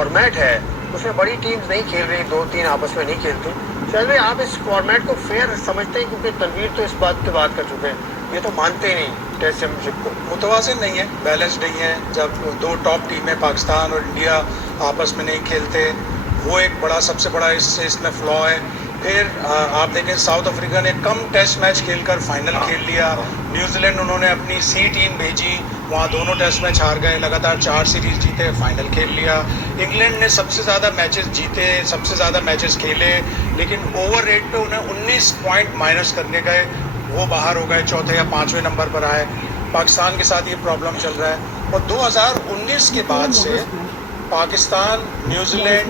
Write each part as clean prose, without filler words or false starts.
Format है उसमें बड़ी टीम्स नहीं खेल रही, 2-3 आपस में नहीं खेलती। शायद भाई आप इस फॉर्मेट को फेयर समझते हैं, क्योंकि तनवीर तो इस बात पे बात कर चुके हैं, ये तो मानते ही नहीं टेस्ट चैंपियनशिप को। मुतवाज़िन नहीं है, बैलेंस्ड नहीं है। जब दो टॉप टीमें पाकिस्तान और इंडिया आपस में नहीं खेलते, वो एक बड़ा सबसे बड़ा इसमें फ्लॉ है। फिर आप देखें साउथ अफ्रीका ने कम टेस्ट मैच खेलकर फाइनल खेल लिया। न्यूजीलैंड उन्होंने अपनी सी टीम भेजी, वहाँ दोनों टेस्ट मैच हार गए, लगातार 4 सीरीज जीते, फाइनल खेल लिया। इंग्लैंड ने सबसे ज़्यादा मैचेस जीते, सबसे ज़्यादा मैचेस खेले, लेकिन ओवर रेट पे उन्हें 19 पॉइंट माइनस करने गए, वो बाहर हो गए, चौथे या 5वें नंबर पर आए। पाकिस्तान के साथ ये प्रॉब्लम चल रहा है। और 2019 के बाद से Pakistan, New Zealand,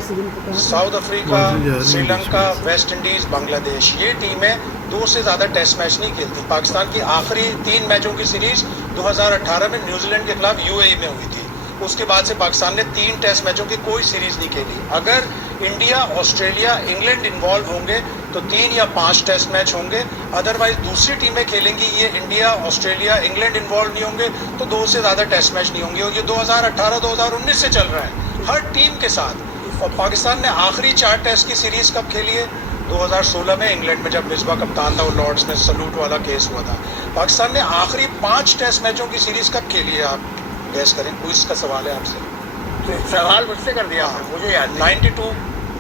south Africa, Sri Lanka, West Indies, Bangladesh, ये टीमें 2 से ज़्यादा टेस्ट मैच नहीं खेलती। पाकिस्तान की आखिरी 3 मैचों की सीरीज़ 2018 में न्यूजीलैंड के खिलाफ यूएई में हुई थी। उसके बाद से पाकिस्तान ने 3 टेस्ट मैचों की कोई सीरीज़ नहीं खेली। अगर इंडिया, ऑस्ट्रेलिया, इंग्लैंड इन्वॉल्व होंगे तो 3 या 5 टेस्ट मैच होंगे। अदरवाइज दूसरी टीमें खेलेंगी, ये इंडिया, ऑस्ट्रेलिया, इंग्लैंड इन्वॉल्व नहीं होंगे तो 2 से ज़्यादा टेस्ट मैच नहीं होंगे। और ये 2018-2019 से चल रहा है हर टीम के साथ। और पाकिस्तान ने आखिरी 4 टेस्ट की सीरीज़ कब खेली है? 2016 में इंग्लैंड में, जब मिसबा कप्तान था और लॉर्ड्स में सलूट वाला केस हुआ था। पाकिस्तान ने आखिरी 5 टेस्ट मैचों की सीरीज़ कब खेली है? आप गैस करें, क्विज का सवाल है आपसे। तो सवाल मुझसे कर दिया आपने, मुझे याद नहीं। 92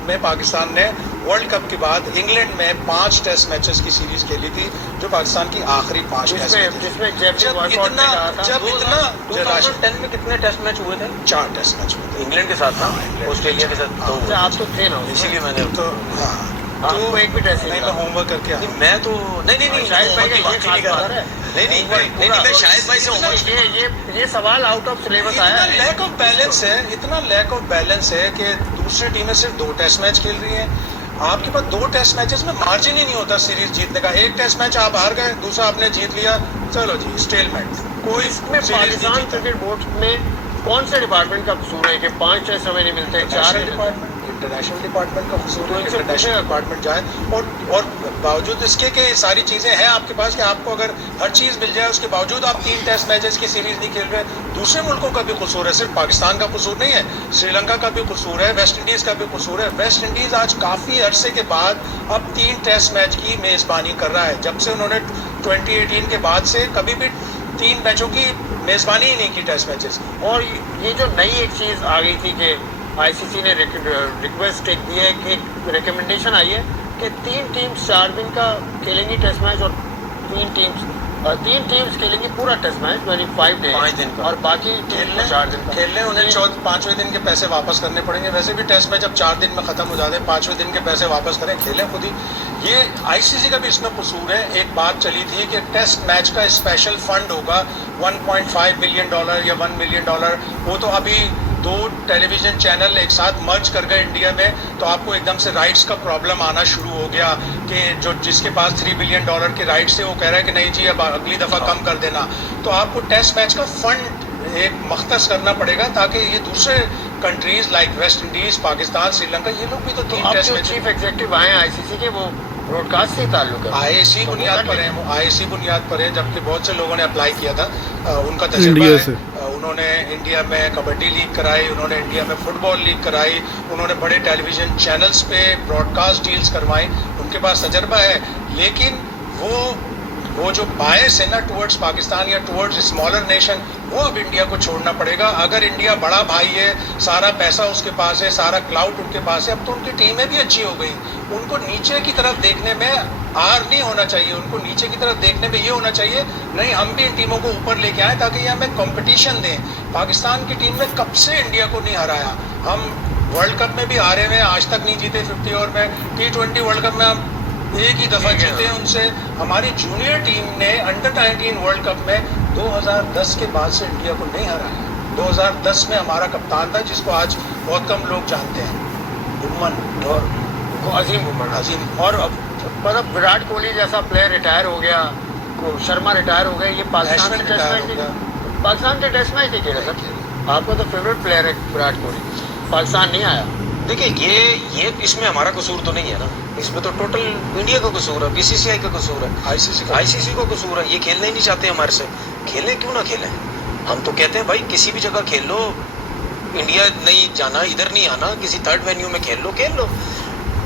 में पाकिस्तान ने वर्ल्ड कप के बाद इंग्लैंड में 5 टेस्ट मैचेस की सीरीज खेली थी, जो पाकिस्तान की आखिरी 5 टेस्ट मैच। जिसमें जब इतना 2010 में कितने टेस्ट मैच हुए थे? 4 टेस्ट मैच हुए थे इंग्लैंड के साथ था, ऑस्ट्रेलिया के साथ। तो आप तो थे ना, इसीलिए मैंने तो तो एक भी टेस्ट नहीं, मैं होमवर्क करके आया। मैं तो नहीं शायद भाई का ये खास बात है। नहीं मैं शायद भाई से होमवर्क ये सवाल आउट ऑफ सिलेबस आया है। लैक ऑफ बैलेंस है, इतना लैक ऑफ बैलेंस है कि दूसरी टीमें सिर्फ 2 टेस्ट मैच खेल रही हैं। आपके पास 2 टेस्ट मैचेस में मार्जिन ही नहीं होता सीरीज जीतने का। एक टेस्ट मैच आप हार गए, दूसरा आपने जीत लिया, चलो जी स्टेलमेंट। कोई इसमें पाकिस्तान क्रिकेट बोर्ड में कौन से डिपार्टमेंट का कसूर है कि 5 टेस्ट हमें नहीं मिलते, 4 डिपार्टमेंट, इंटरनेशनल डिपार्टमेंट का कसूर है। इंटरनेशनल डिपार्टमेंट जाए और बावजूद इसके कि सारी चीज़ें हैं आपके पास कि आपको अगर हर चीज़ मिल जाए, उसके बावजूद आप 3 टेस्ट मैचेस की सीरीज नहीं खेल रहे। दूसरे मुल्कों का भी कसूर है, सिर्फ पाकिस्तान का कसूर नहीं है। श्रीलंका का भी कसूर है, वेस्ट इंडीज़ का भी कसूर है। वेस्ट इंडीज़ आज काफ़ी अरसे के बाद अब 3 टेस्ट मैच की मेज़बानी कर रहा है। जब से उन्होंने 2018 के बाद से कभी भी 3 मैचों की मेज़बानी ही नहीं की टेस्ट मैचेस की। और ये जो नई एक चीज़ आ गई थी कि आईसीसी ने रिक्वेस्ट एक दी है कि रिकमेंडेशन आई है कि 3 टीम्स 4 दिन का खेलेंगी टेस्ट मैच, और 3 टीम्स खेलेंगी पूरा टेस्ट मैच, यानी 5 दिन का, और बाकी खेलने 4 दिन का खेलने उन्हें 5वें दिन के पैसे वापस करने पड़ेंगे। वैसे भी टेस्ट मैच अब 4 दिन में ख़त्म हो जाते हैं, 5वें दिन के पैसे वापस करें, खेलें खुद ही। ये आईसीसी का भी इसमें कसूर है। एक बात चली थी कि टेस्ट मैच का स्पेशल फंड होगा $1.5 मिलियन या $1 मिलियन। वो तो अभी 2 टेलीविज़न चैनल एक साथ मर्ज कर गए इंडिया में, तो आपको एकदम से राइट्स का प्रॉब्लम आना शुरू हो गया कि जो जिसके पास $3 बिलियन के राइट्स है वो कह रहा है कि नहीं जी अब अगली दफ़ा कम कर देना। तो आपको टेस्ट मैच का फंड एक मख्तस करना पड़ेगा ताकि ये दूसरे countries like West Indies, Pakistan, Sri Lanka, ये लोग भी तो 3 टेस्ट मैच। चीफ एग्जीक्यूटिव आए आईसीसी के, वो ब्रॉडकास्ट से ताल्लुक है, आईएसी बुनियाद पर है, वो आईएसी बुनियाद पर है, जबकि बहुत से लोगों ने अप्लाई किया था। उनका तजुर्बा है। उन्होंने इंडिया में कबड्डी लीग कराई, उन्होंने इंडिया में फुटबॉल लीग कराई, उन्होंने बड़े टेलीविज़न चैनल्स पे ब्रॉडकास्ट डील्स करवाई, उनके पास तजर्बा है। लेकिन वो जो बायस है ना टुवर्ड्स पाकिस्तान या टुवर्ड्स स्मॉलर नेशन, वो अब इंडिया को छोड़ना पड़ेगा। अगर इंडिया बड़ा भाई है, सारा पैसा उसके पास है, सारा क्लाउड उनके पास है, अब तो उनकी टीमें भी अच्छी हो गई। उनको नीचे की तरफ देखने में आर नहीं होना चाहिए, उनको नीचे की तरफ देखने में ये होना चाहिए नहीं हम भी इन टीमों को ऊपर लेके आए ताकि ये हमें कंपटीशन दें। पाकिस्तान की टीम ने कब से इंडिया को नहीं हराया। हम वर्ल्ड कप में भी हारे हुए, आज तक नहीं जीते 50 ओवर में। T20 वर्ल्ड कप में हम एक ही दफ़ा जीते हैं उनसे। हमारी जूनियर टीम ने अंडर 19 वर्ल्ड कप में 2010 के बाद से इंडिया को नहीं हराया। 2010 में हमारा कप्तान था जिसको आज बहुत कम लोग जानते हैं, बुमन, और अजीम। और मतलब विराट कोहली जैसा प्लेयर रिटायर हो गया, शर्मा रिटायर हो गए, ये पाकिस्तान के टेस्ट मैच नहीं खेला सर। आपका तो फेवरेट प्लेयर है विराट कोहली, पाकिस्तान नहीं आया। देखिए ये इसमें हमारा कसूर तो नहीं है ना, इसमें तो टोटल इंडिया का कसूर है, बीसीसीआई का कसूर है, आईसीसी का कसूर है। ये खेलना ही नहीं चाहते हमारे से, खेलें क्यों ना खेलें। हम तो कहते हैं भाई किसी भी जगह खेल लो, इंडिया नहीं जाना, इधर नहीं आना, किसी थर्ड वेन्यू में खेल लो।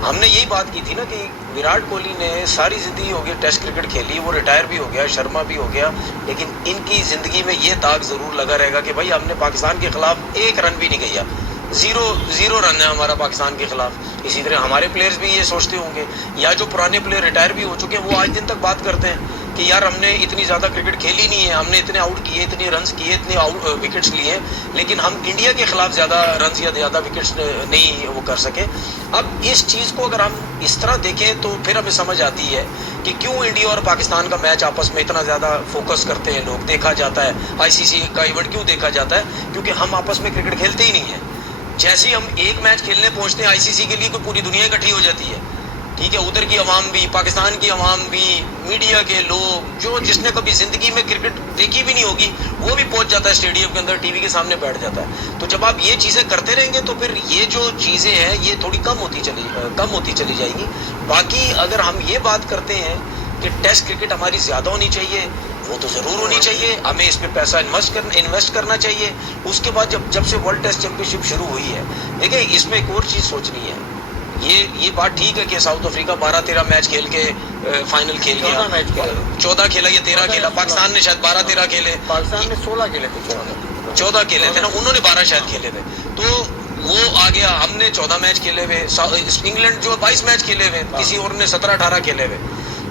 हमने यही बात की थी ना कि विराट कोहली ने सारी ज़िंदगी हो गई टेस्ट क्रिकेट खेली, वो रिटायर भी हो गया, शर्मा भी हो गया, लेकिन इनकी ज़िंदगी में ये दाग ज़रूर लगा रहेगा कि भाई हमने पाकिस्तान के ख़िलाफ़ एक रन भी नहीं किया, ज़ीरो रन है हमारा पाकिस्तान के ख़िलाफ़। इसी तरह हमारे प्लेयर्स भी ये सोचते होंगे, या जो पुराने प्लेयर रिटायर भी हो चुके हैं वो आज दिन तक बात करते हैं कि यार हमने इतनी ज़्यादा क्रिकेट खेली नहीं है, हमने इतने आउट किए, इतने रन्स किए, इतने आउट विकेट्स लिए, लेकिन हम इंडिया के ख़िलाफ़ ज़्यादा रन्स या ज़्यादा विकेट्स नहीं वो कर सके। अब इस चीज़ को अगर हम इस तरह देखें तो फिर हमें समझ आती है कि क्यों इंडिया और पाकिस्तान का मैच आपस में इतना ज़्यादा फोकस करते हैं लोग, देखा जाता है, ICC का इवेंट क्यों देखा जाता है, क्योंकि हम आपस में क्रिकेट खेलते ही नहीं हैं। जैसे ही हम एक मैच खेलने पहुंचते हैं ICC के लिए, कोई पूरी दुनिया इकट्ठी हो जाती है, ठीक है, उधर की आवाम भी, पाकिस्तान की आवाम भी, मीडिया के लोग, जो जिसने कभी ज़िंदगी में क्रिकेट देखी भी नहीं होगी वो भी पहुंच जाता है स्टेडियम के अंदर, टीवी के सामने बैठ जाता है। तो जब आप ये चीज़ें करते रहेंगे तो फिर ये जो चीज़ें हैं ये थोड़ी कम होती चली जाएंगी। बाकी अगर हम ये बात करते हैं कि टेस्ट क्रिकेट हमारी ज़्यादा होनी चाहिए, वो तो ज़रूर होनी चाहिए, हमें इस पर पैसा इन्वेस्ट करना चाहिए। उसके बाद जब से वर्ल्ड टेस्ट चैंपियनशिप शुरू हुई है, देखिए इसमें एक और चीज़ सोचनी है, ये बात ठीक है कि साउथ अफ्रीका 12-13 मैच खेल के फाइनल खेल गया, 14 खेला या 13 खेला, पाकिस्तान ने शायद 12-13 खेले, पाकिस्तान ने 16 खेले थे, 14 खेले थे ना, उन्होंने 12 शायद खेले थे, तो वो आ गया। हमने 14 मैच खेले हुए, इंग्लैंड जो 22 मैच खेले हुए, किसी और ने 17-18 खेले हुए,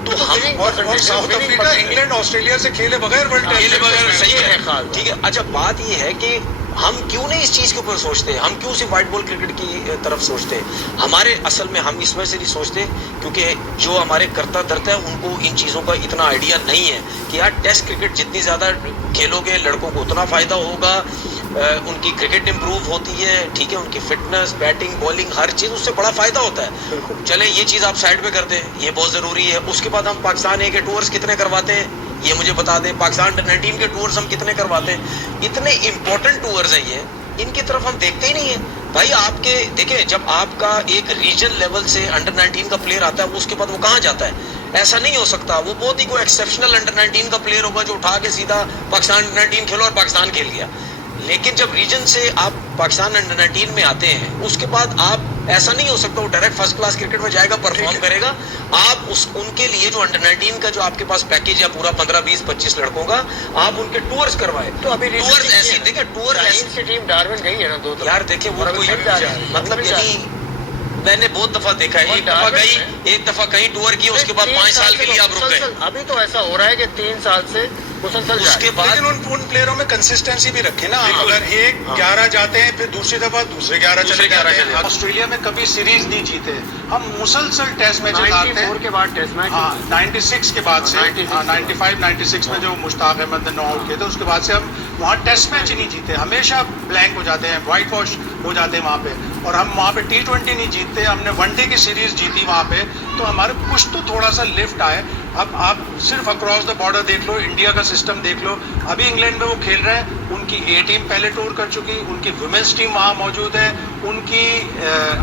तो हम और साउथ अफ्रीका इंग्लैंड ऑस्ट्रेलिया से खेले बगैर वर्ल्ड टेस्ट सही है, ठीक है। अच्छा बात ये है कि हम क्यों नहीं इस चीज़ के ऊपर सोचते, हम क्यों सिर्फ व्हाइट बॉल क्रिकेट की तरफ सोचते। हमारे असल में हम इसमें से नहीं सोचते क्योंकि जो हमारे करता धरता है उनको इन चीज़ों का इतना आइडिया नहीं है कि यार टेस्ट क्रिकेट जितनी ज़्यादा खेलोगे लड़कों को उतना फ़ायदा होगा, उनकी क्रिकेट इम्प्रूव होती है, ठीक है, उनकी फिटनेस, बैटिंग, बॉलिंग, हर चीज़ उससे बड़ा फ़ायदा होता है। चले ये चीज़ आप साइड पे कर दें, ये बहुत ज़रूरी है। उसके बाद हम पाकिस्तान ए के टूर्स कितने करवाते हैं ये मुझे बता दें, पाकिस्तान अंडर-19 के टूर्स हम कितने करवाते हैं, इतने इंपॉर्टेंट टूर्स हैं ये, इनकी तरफ हम देखते ही नहीं है भाई। आपके देखिए जब आपका एक रीजन लेवल से अंडर-19 का प्लेयर आता है वो उसके बाद वो कहाँ जाता है, ऐसा नहीं हो सकता। वो बहुत ही कोई एक्सेप्शनल अंडर-19 का प्लेयर होगा जो उठा के सीधा पाकिस्तान अंडर-19 खेलो और पाकिस्तान खेल गया। लेकिन जब रीजन से आप पाकिस्तान अंडर-19 में आते हैं उसके बाद आप ऐसा नहीं हो सकता वो डायरेक्ट फर्स्ट क्लास क्रिकेट में जाएगा, परफॉर्म करेगा। आप उनके लिए जो अंडर-19 का जो आपके पास पैकेज या पूरा 15, 20, 25 लड़कों का आप उनके टूर्स करवाए। तो अभी टूर्स ऐसी देखिए, टूर की टीम डार्विन गई है ना 2 यार देखिए वो कोई मतलब यानी मैंने बहुत दफा देखा है, एक दफा कहीं टूर किया उसके बाद 5 साल के लिए आप रुक गए। अभी तो ऐसा हो रहा है कि 3 साल से उसके बाद लेकिन उन प्लेयरों में कंसिस्टेंसी भी रखे ना। अगर एक 11 जाते हैं फिर दूसरी दफा दूसरे 11 चले जाते हैं। ऑस्ट्रेलिया में कभी सीरीज नहीं जीते, हम मुसलसल टेस्ट मैचेस हारते हैं। 94 के बाद टेस्ट मैच, हाँ 96 के बाद से, 95-96 में जो मुश्ताक अहमद ने 9 आउट किए थे उसके बाद से हम वहाँ टेस्ट मैच ही नहीं जीते, हमेशा ब्लैंक हो जाते हैं, वाइट वॉश हो जाते हैं वहाँ पे। और हम वहाँ पे T20 नहीं जीतते, हमने वनडे की सीरीज जीती वहाँ पे, तो हमारे कुछ तो थोड़ा सा लिफ्ट आए। अब आप सिर्फ अक्रॉस द बॉर्डर देख लो, इंडिया का सिस्टम देख लो। अभी इंग्लैंड में वो खेल रहे हैं, उनकी ए टीम पहले टूर कर चुकी, उनकी वुमेन्स टीम वहाँ मौजूद है, उनकी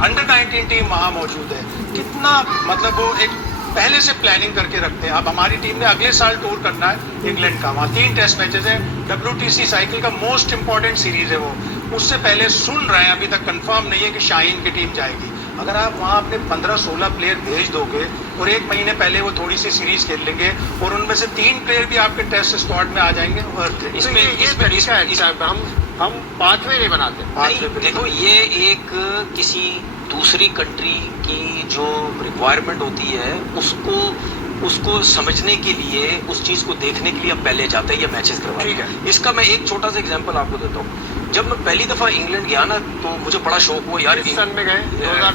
अंडर-19 टीम वहाँ मौजूद है। कितना मतलब वो एक पहले से प्लानिंग करके रखते हैं। अब हमारी टीम ने अगले साल टूर करना है इंग्लैंड का, वहाँ 3 टेस्ट मैचेस हैं, WTC साइकिल का मोस्ट इंपॉर्टेंट सीरीज है वो। उससे पहले सुन रहे हैं, अभी तक कंफर्म नहीं है कि शाहीन की टीम जाएगी। अगर आप वहाँ अपने 15-16 प्लेयर भेज दोगे और 1 महीने पहले वो थोड़ी सी सीरीज खेल लेंगे और उनमें से 3 प्लेयर भी आपके टेस्ट स्क्वाड में आ जाएंगे। और इसमें तरीका है, हम पाथवे नहीं बनाते। देखो ये एक किसी दूसरी कंट्री की जो रिक्वायरमेंट होती है उसको समझने के लिए, उस चीज़ को देखने के लिए हम पहले जाते हैं या मैचेस करवाते हैं। इसका मैं एक छोटा सा एग्जांपल आपको देता हूँ। जब मैं पहली दफ़ा इंग्लैंड गया ना तो मुझे बड़ा शौक हुआ यार। सन में गए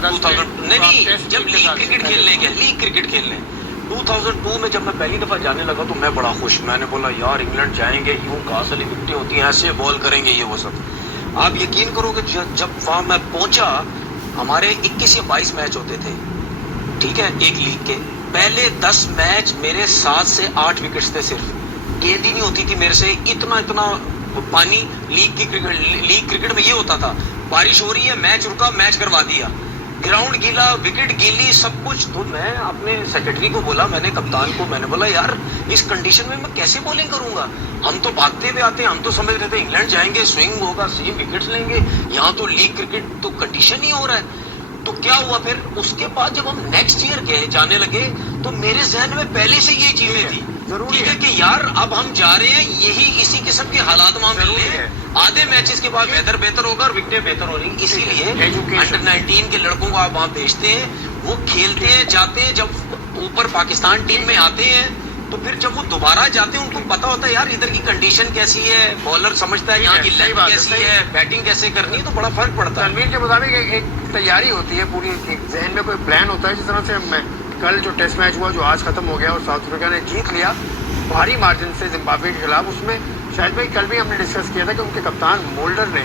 2000 नहीं, जब लीग क्रिकेट खेलने गया, लीग क्रिकेट खेलने 2002 में जब मैं पहली दफ़ा जाने लगा तो मैं बड़ा खुश, मैंने बोला यार इंग्लैंड जाएंगे, यूँ घास वाली विकेटें होती हैं, ऐसे बॉल करेंगे, ये वो सब। आप यकीन करोगे जब वहाँ मैं पहुँचा, हमारे 21 या 22 मैच होते थे, ठीक है, एक लीग के। पहले 10 मैच मेरे 7 से 8 विकेट्स थे, सिर्फ गेंद ही नहीं होती थी मेरे से। इतना पानी लीग क्रिकेट में ये होता था, बारिश हो रही है, मैच रुका, मैच करवा दिया, ग्राउंड गीला, विकेट गीली, सब कुछ। तो मैं अपने सेक्रेटरी को बोला, मैंने कप्तान को मैंने बोला यार इस कंडीशन में मैं कैसे बॉलिंग करूंगा? हम तो भागते हुए आते हैं, हम तो समझ रहे थे इंग्लैंड जाएंगे, स्विंग होगा, सेम विकेट्स लेंगे, यहाँ तो लीग क्रिकेट तो कंडीशन ही हो रहा है। तो क्या हुआ फिर उसके बाद जब हम नेक्स्ट ईयर गए जाने लगे तो मेरे जहन में पहले से ये चीजें थी, ठीक है कि यार अब हम जा रहे हैं यही इसी किस्म के हालात वहां मिलने हैं। आधे मैचेस के बाद वेदर बेहतर होगा और विकेटें बेहतर हो रही, इसीलिए अंडर 19 के लड़कों को आप वहां भेजते हैं, वो खेलते हैं, जाते हैं, जब ऊपर पाकिस्तान टीम में आते हैं तो फिर जब वो दोबारा जाते हैं उनको पता होता है यार इधर की कंडीशन कैसी है, बॉलर समझता है यहाँ की लेंथ कैसी है, बैटिंग कैसे करनी है, तो बड़ा फर्क पड़ता है। तनवीर के मुताबिक एक तैयारी होती है पूरी, जहन में कोई प्लान होता है। जिस तरह से मैं कल जो टेस्ट मैच हुआ जो आज खत्म हो गया और साउथ अफ्रीका ने जीत लिया भारी मार्जिन से जिम्बाब्वे के खिलाफ, उसमें शायद भाई कल भी हमने डिस्कस किया था कि उनके कप्तान मोल्डर ने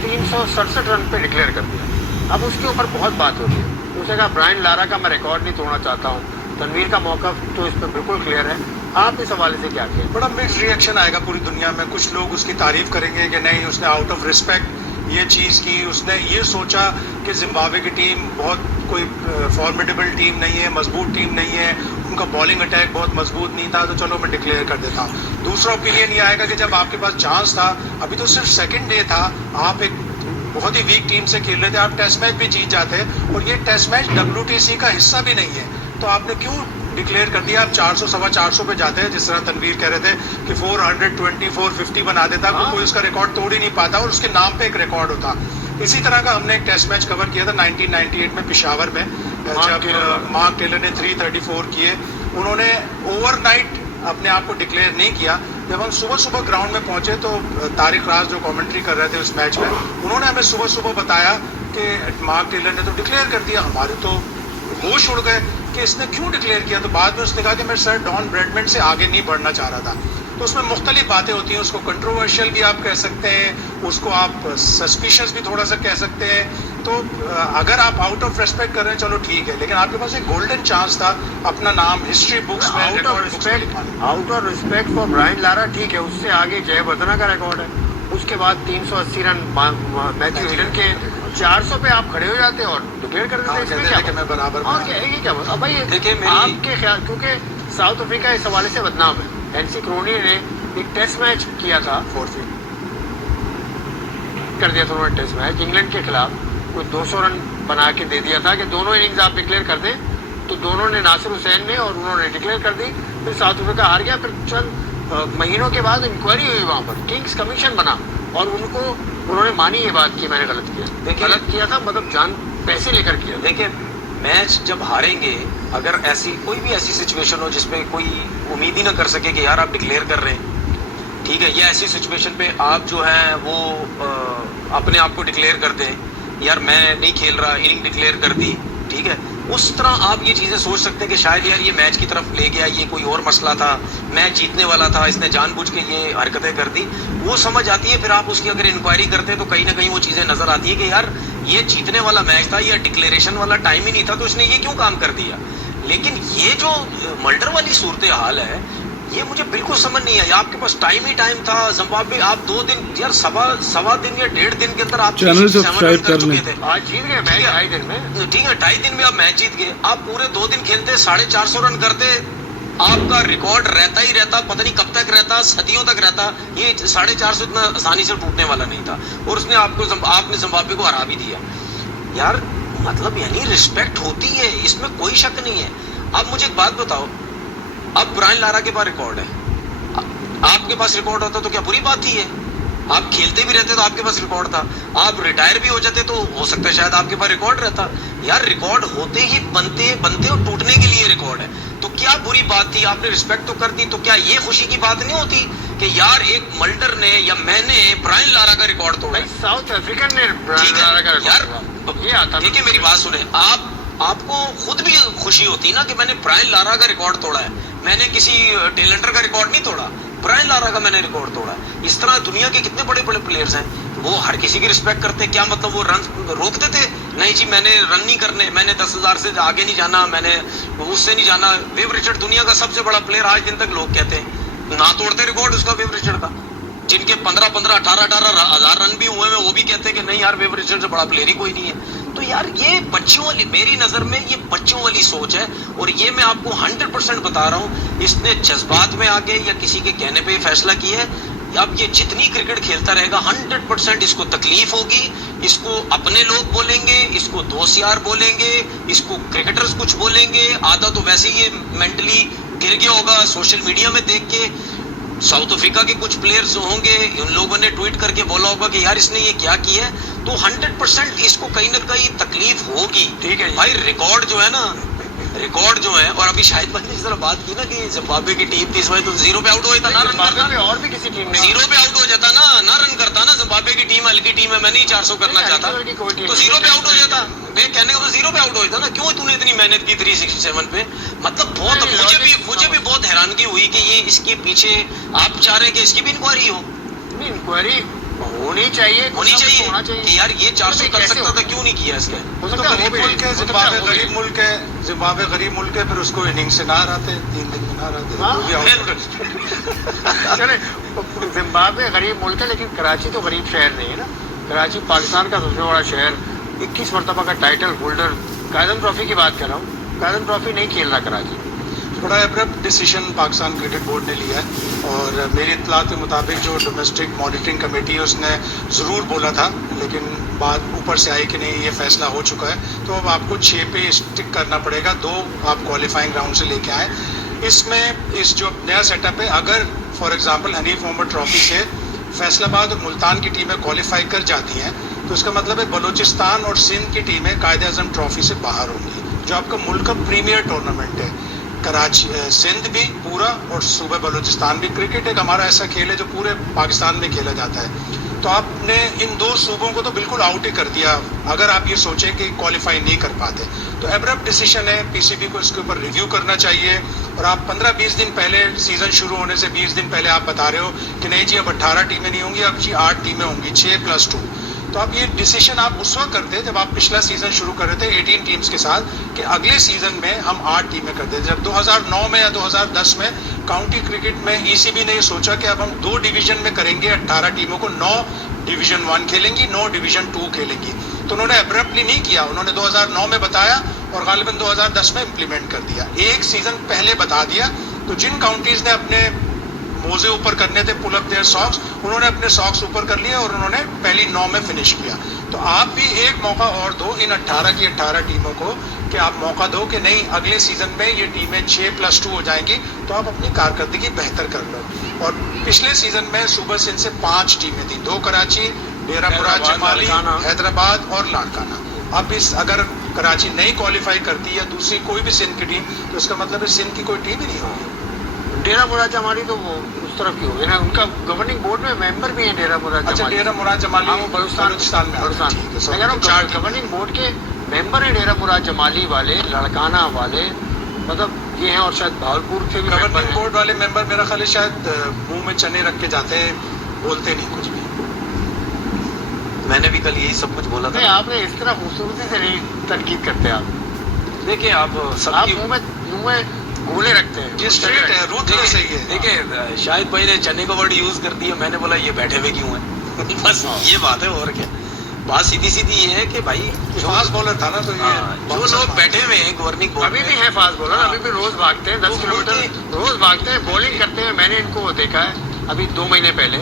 367 रन पे डिक्लेयर कर दिया। अब उसके ऊपर बहुत बात होती है, उसने कहा ब्रायन लारा का मैं रिकॉर्ड नहीं तोड़ना चाहता हूँ। तनवीर का मौका तो इस पर बिल्कुल क्लियर है, आप इस हवाले से क्या कहें? बड़ा मिक्स्ड रिएक्शन आएगा पूरी दुनिया में। कुछ लोग उसकी तारीफ करेंगे कि नहीं उसने आउट ऑफ रिस्पेक्ट ये चीज़ की, उसने ये सोचा कि जिम्बाब्वे की टीम बहुत कोई फॉर्मिडेबल टीम नहीं है, मजबूत टीम नहीं है, उनका बॉलिंग अटैक बहुत मजबूत नहीं था, तो चलो मैं डिक्लेयर कर देता हूँ। दूसरा ओपिनियन ये आएगा कि जब आपके पास चांस था, अभी तो सिर्फ सेकंड डे था, आप एक बहुत ही वीक टीम से खेल रहे थे, आप टेस्ट मैच भी जीत जाते, और ये टेस्ट मैच WTC का हिस्सा भी नहीं है, तो आपने क्यों डिक्लेयर कर दिया? आप 400 सवा 400 पे जाते हैं, जिस तरह तनवीर कह रहे थे कि 420 450 बना देता, कोई उसका रिकॉर्ड तोड़ ही नहीं पाता और उसके नाम पे एक रिकॉर्ड होता। इसी तरह का हमने एक टेस्ट मैच कवर किया था 1998 में पेशावर में, जब मार्क टेलर ने 334 किए। उन्होंने ओवरनाइट अपने आप को डिक्लेयर नहीं किया। जब हम सुबह सुबह ग्राउंड में पहुंचे तो तारिक राज जो कमेंट्री कर रहे थे उस मैच में, उन्होंने हमें सुबह सुबह बताया कि मार्क टेलर ने तो डिक्लेयर कर दिया। हमारे तो होश उड़ गए कि इसने क्यों डिक्लेयर किया। तो बाद में उसने कहा कि मैं सर डॉन ब्रैडमैन से आगे नहीं बढ़ना चाह रहा था। तो उसमें मुख्तलिफ बातें होती हैं, उसको कंट्रोवर्शियल भी आप कह सकते हैं, उसको आप सस्पिशियस भी थोड़ा सा कह सकते हैं। तो अगर आप आउट ऑफ रेस्पेक्ट कर रहे हैं चलो ठीक है, लेकिन आपके पास एक गोल्डन चांस था अपना नाम हिस्ट्री बुक्स में, out of respect for Brian Lara ठीक है, उससे आगे जयवर्धना का रिकॉर्ड है, उसके बाद 380 रन मैथ्यू हिडन के 400 पे आप खड़े हो जाते हैं और डिक्लेयर कर देते हैं। इसमें क्या मैं बराबर और क्या ये क्या अब भाई देखिए आपके ख्याल, क्योंकि साउथ अफ्रीका इस हवाले से बदनाम है। एनसी क्रोनी ने एक टेस्ट मैच किया था, 4 कर दिया था उन्होंने टेस्ट मैच इंग्लैंड के खिलाफ, कोई 200 रन बना के दे दिया था कि दोनों इनिंग्स आप डिक्लेयर कर दें, तो दोनों ने नासिर हुसैन ने और उन्होंने डिक्लेयर कर दी। फिर साउथ अफ्रीका हार गया। फिर चंद महीनों के बाद इंक्वायरी हुई वहाँ पर, किंग्स कमीशन बना और उन्होंने मानी ये बात की मैंने गलत किया, गलत किया था, मतलब जान पैसे लेकर किया। देखिए मैच जब हारेंगे, अगर ऐसी कोई भी ऐसी सिचुएशन हो जिसपे कोई उम्मीद ही ना कर सके कि यार आप डिक्लेयर कर रहे हैं, ठीक है, या ऐसी सिचुएशन पे आप जो है वो अपने आप को डिक्लेयर कर दें, यार मैं नहीं खेल रहा, इनिंग डिक्लेयर कर दी, ठीक है, उस तरह आप ये चीज़ें सोच सकते हैं कि शायद यार ये मैच की तरफ ले गया, ये कोई और मसला था, मैच जीतने वाला था, इसने जानबूझ के ये हरकतें कर दी, वो समझ आती है। फिर आप उसकी अगर इंक्वायरी करते हैं तो कहीं ना कहीं वो चीज़ें नज़र आती है कि यार ये जीतने वाला मैच था या डिक्लेरेशन वाला टाइम ही नहीं था, तो इसने ये क्यों काम कर दिया। लेकिन ये जो मल्डर वाली सूरत हाल है, ये मुझे बिल्कुल समझ नहीं आई। आपके पास टाइम ही टाइम था, जिम्बाब्वे आप 2 दिन यार सवा दिन या 1.5 दिन के अंदर आप चैनल सब्सक्राइब कर चुके थे। आज जीत गए मैच 2.5 दिन में, ठीक है, 2.5 दिन में आप मैच जीत गए। आप पूरे 2 दिन खेलते 450 रन करते, आपका रिकॉर्ड रहता ही रहता, पता नहीं कब तक रहता, सदियों तक रहता। ये 450 इतना आसानी से टूटने वाला नहीं था और उसने आपने जिम्बाब्वे को हरा भी दिया। यार मतलब यानी रिस्पेक्ट होती है, इसमें कोई शक नहीं है। अब मुझे एक बात बताओ, अब ब्रायन लारा के पास रिकॉर्ड है, आपके पास रिकॉर्ड होता तो क्या बुरी बात ही है? आप खेलते भी रहते तो आपके पास रिकॉर्ड था, आप रिटायर भी हो जाते तो हो सकता है शायद आपके पास रिकॉर्ड रहता। यार रिकॉर्ड होते ही बनते और टूटने के लिए रिकॉर्ड है, तो क्या बुरी बात थी? आपने रिस्पेक्ट तो कर दी, तो क्या ये खुशी की बात नहीं होती कि यार एक मल्डर ने या मैंने ब्रायन लारा का रिकॉर्ड तोड़ा? साउथ अफ्रीकन ने ब्रायन लारा का यार ये आता, देखिए मेरी बात सुने, आपको खुद भी खुशी होती ना कि मैंने ब्रायन लारा का रिकॉर्ड तोड़ा है, मैंने किसी टेलेंटर का रिकॉर्ड नहीं तोड़ा, ब्रायन लारा का मैंने रिकॉर्ड तोड़ा है। इस तरह दुनिया के कितने बड़े बड़े प्लेयर्स हैं, वो हर किसी की रिस्पेक्ट करते। क्या मतलब वो रन रोकते थे? नहीं जी, मैंने रन नहीं करने, मैंने 10,000 से आगे नहीं जाना, मैंने उससे नहीं जाना। वेव रिचर्ड दुनिया का सबसे बड़ा प्लेयर आज दिन तक लोग कहते हैं, ना तोड़ते रिकॉर्ड उसका वेव रिचर्ड का, जिनके 15-15 18-18 हज़ार रन भी हुए हैं, वो भी कहते हैं कि नहीं यार वेव रिचर्ड से बड़ा प्लेयर ही कोई नहीं है। तो यार ये बच्चों वाली, मेरी नजर में ये बच्चों वाली सोच है। और ये मैं आपको 100% बता रहा हूँ, इसने जज्बात में आके या किसी के कहने पे फैसला किया है। अब ये जितनी क्रिकेट खेलता रहेगा 100% इसको तकलीफ होगी, इसको अपने लोग बोलेंगे, इसको दोस्त यार बोलेंगे, इसको क्रिकेटर्स कुछ बोलेंगे, आधा तो वैसे ही ये मेंटली गिर गया होगा सोशल मीडिया में देख के। साउथ अफ्रीका के कुछ प्लेयर्स होंगे, उन लोगों ने ट्वीट करके बोला होगा कि यार इसने ये क्या किया है, तो 100% इसको कहीं ना कहीं तकलीफ होगी। ठीक है भाई, रिकॉर्ड जो है ना, रिकॉर्ड जो है, और अभी शाहिद भाई ने जिस तरह बात की ना कि जिम्बाब्वे की टीम थी इस वजह तो 0 पे आउट हुआ था ना, रन करता, और भी किसी टीम ने 0 पे आउट हो जाता ना रन करता ना। जिम्बाब्वे की टीम हल्की टीम है, मैं नहीं 400 करना चाहता, तो 0 पे आउट हो जाता। मैं कहने का तो 0 पे आउट हो जाता ना, क्यों तूने इतनी मेहनत की 367 पे। मतलब बहुत, मुझे भी बहुत हैरानगी हुई कि ये इसके पीछे आप चाह रहे हैं कि इसकी भी इंक्वायरी हो। इंक्वायरी होनी चाहिए कि यार ये 400 कर सकता था, क्यों नहीं किया इसके। तो गरीब मुल्क है जिम्बाब्वे, गरीब मुल्क है जिम्बाब्वे, गरीब मुल्क है, फिर उसको इनिंग से ना आते, 3 दिन में ना आते, वो भी आउट। चले, जिम्बाब्वे गरीब मुल्क है, लेकिन कराची तो गरीब शहर नहीं है ना। कराची पाकिस्तान का सबसे बड़ा शहर, 21 मरतबा का टाइटल होल्डर, कायदम ट्रॉफी की बात कर रहा हूँ, कायदम ट्रॉफी नहीं खेल रहा कराची। बड़ा abrupt decision Pakistan cricket board ने लिया है, और मेरी इत्तलात के मुताबिक जो डोमेस्टिक मॉनिटरिंग कमेटी है उसने ज़रूर बोला था, लेकिन बात ऊपर से आई कि नहीं ये फैसला हो चुका है, तो अब आपको 6 पे स्टिक करना पड़ेगा। 2 आप क्वालिफाइंग राउंड से लेके आए। इसमें इस जो नया सेटअप है, अगर for example Hanif Mohammad trophy से फैसलाबाद और मुल्तान की टीमें क्वालिफाई कर जाती हैं, तो इसका मतलब है बलूचिस्तान और सिंध की टीमें कायदे आज़म ट्रॉफी से बाहर होंगी, जो आपका मुल्क का प्रीमियर टूर्नामेंट है। कराची, सिंध भी पूरा और सूबे बलूचिस्तान भी। क्रिकेट एक हमारा ऐसा खेल है जो पूरे पाकिस्तान में खेला जाता है, तो आपने इन 2 सूबों को तो बिल्कुल आउट ही कर दिया अगर आप ये सोचें कि क्वालिफाई नहीं कर पाते। तो एब्रप्ट डिसीजन है, पीसीबी को इसके ऊपर रिव्यू करना चाहिए। और आप 15-20 दिन पहले, सीज़न शुरू होने से 20 दिन पहले आप बता रहे हो कि नहीं जी अब 18 टीमें नहीं होंगी, अब जी 8 टीमें होंगी, 6+2। तो आप ये डिसीजन आप उस वक्त करते जब आप पिछला सीज़न शुरू कर रहे थे 18 टीम्स के साथ, कि अगले सीज़न में हम 8 टीमें करते थे। जब 2009 में या 2010 में काउंटी क्रिकेट में ईसीबी ने ये सोचा कि अब हम 2 डिवीज़न में करेंगे, 18 टीमों को 9 डिवीज़न 1 खेलेंगी, 9 डिवीज़न 2 खेलेंगी। तो उन्होंने एब्रप्टली नहीं किया, उन्होंने 2009 में बताया और गालिबन 2010 में इम्प्लीमेंट कर दिया, एक सीज़न पहले बता दिया। तो जिन काउंटीज़ ने अपने मोजे ऊपर करने थे, पुल अप देयर सॉक्स, उन्होंने अपने सॉक्स ऊपर कर लिए और उन्होंने पहली 9 में फिनिश किया। तो आप भी एक मौका और दो इन 18 की 18 टीमों को, कि आप मौका दो कि नहीं अगले सीजन में ये टीमें 6+2 हो जाएंगी, तो आप अपनी कारकर्दगी बेहतर कर लो। और पिछले सीजन में सूबा सिंध से 5 टीमें थी, 2 कराची, डेरा मुराद जमाली, हैदराबाद और लाड़काना। अब इस अगर कराची नहीं क्वालिफाई करती या दूसरी कोई भी सिंध की टीम, तो इसका मतलब है सिंध की कोई टीम ही नहीं होगी। डेरा मुराद जमाली तो वो उस तरफ की होगी ना, उनका गवर्निंग बोर्ड में मेंबर भी है डेरा मुराद जमाली। अच्छा, डेरा मुराद जमाली बलूचिस्तान में, गवर्निंग बोर्ड के मेंबर है डेरा मुराद जमाली वाले, लड़काना वाले, मतलब ये हैं। और शायद भावलपुर के भी गवर्निंग बोर्ड वाले मेंबर मेरा ख्याल है शायद मुंह में चने रख के जाते हैं, बोलते नहीं कुछ भी। मैंने भी कल यही सब कुछ बोला था। नहीं, आपने इस तरह खूबसूरती से नहीं तनकीद करते आप। देखिए आप सबकी मुंह में गोले रखते हैं, ये स्ट्रेट है, रूटलेस है ये। देखिए शाहिद भाई ने चने का वर्ड यूज कर दिया, मैंने बोला ये बैठे हुए क्यों हैं। बस ये बात है, और क्या। बात सीधी सीधी ये है कि भाई फास्ट बॉलर था ना, तो ये जो लोग बैठे हुए हैं गवर्निंग बोर्ड अभी भी है फास्ट बॉलर, अभी भी रोज भागते हैं 10 किलोमीटर रोज भागते हैं, बॉलिंग करते हैं। मैंने इनको देखा है अभी 2 महीने पहले।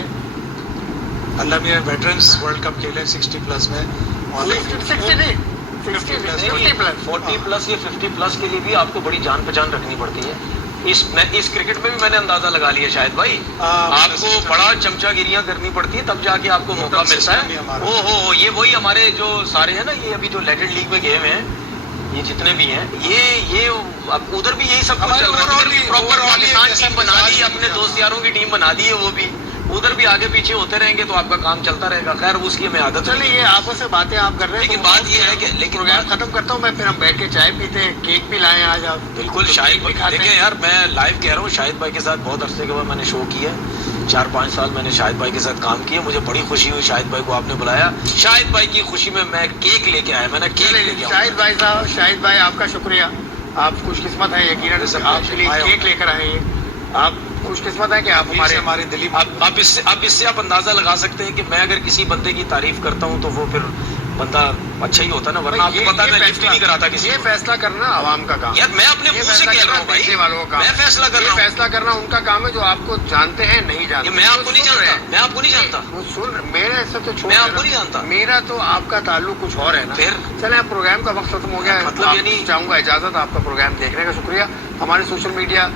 अल्लाह मियां वेटरन्स वर्ल्ड कप खेले 60+ में, 40+ या 50+ के लिए भी आपको बड़ी जान पहचान रखनी पड़ती है। इस क्रिकेट में भी मैंने अंदाजा लगा लिया शायद भाई, आपको बड़ा चमचागिरियां करनी पड़ती है तब जाके आपको मौका मिलता है। ओ ये वही हमारे जो सारे हैं ना, ये अभी जो लेजेंड लीग में गए हुए हैं, ये जितने भी हैं, ये अब उधर भी यही सब कुछ चल रहा है। प्रॉपर पाकिस्तान टीम बना दी, अपने दोस्त यारों की टीम बना दी है, वो भी उधर भी आगे पीछे होते रहेंगे तो आपका काम चलता रहेगा। खैर उसकी हमें आदत चलिए, ये आपस में बातें आप कर रहे हैं, लेकिन बात ये है कि लेकिन प्रोग्राम खत्म करता हूँ मैं, फिर हम बैठ के चाय पीते हैं, केक भी लाए आज आप। बिल्कुल शाहिद भाई, देखिए यार मैं लाइव कह रहा हूँ, शाहिद भाई के साथ बहुत अरसे के बाद मैंने शो किया, 4-5 साल मैंने शाहिद भाई के साथ काम किया। मुझे बड़ी खुशी हुई शाहिद भाई को आपने बुलाया। शाहिद भाई की खुशी में मैं केक लेके आया, मैंने केक लेके आया। शाहिद भाई साहब, शाहिद भाई आपका शुक्रिया, आप खुशकिस्मत हैं, यकीनन आपके लिए केक लेकर आए हैं। आप खुशकिस्मत है कि आप हमारे दिली। अब इससे आप अंदाजा लगा सकते हैं कि मैं अगर किसी बंदे की तारीफ करता हूं तो वो फिर बंदा अच्छा ही होता ना, वरना आपको पता था लिफ्ट ही नहीं कराता किसी ये को। फैसला करना आवाम का काम यार मैं अपने ये मुंह से फैसला कह रहा करना हूँ भाई, देखने वालों का काम मैं फैसला कर ये रहा हूँ। फैसला करना उनका काम है जो आपको जानते हैं नहीं जानते। ये मैं आपको नहीं सुन रहे जानता, हैं। मैं आपको नहीं जानता। वो सुन मेरे से तो छोड़ मैं आपको देना। नहीं जानता। मेरा तो आपका ताल्लुक कुछ और है ना। फिर? चले अब प्रोग्राम का वक्त खत्म हो गया है। मतलब आप यानी- चाहूंगा इजाजत, आपका प्रोग्राम देखने का शुक्रिया। हमारे सोशल मीडिया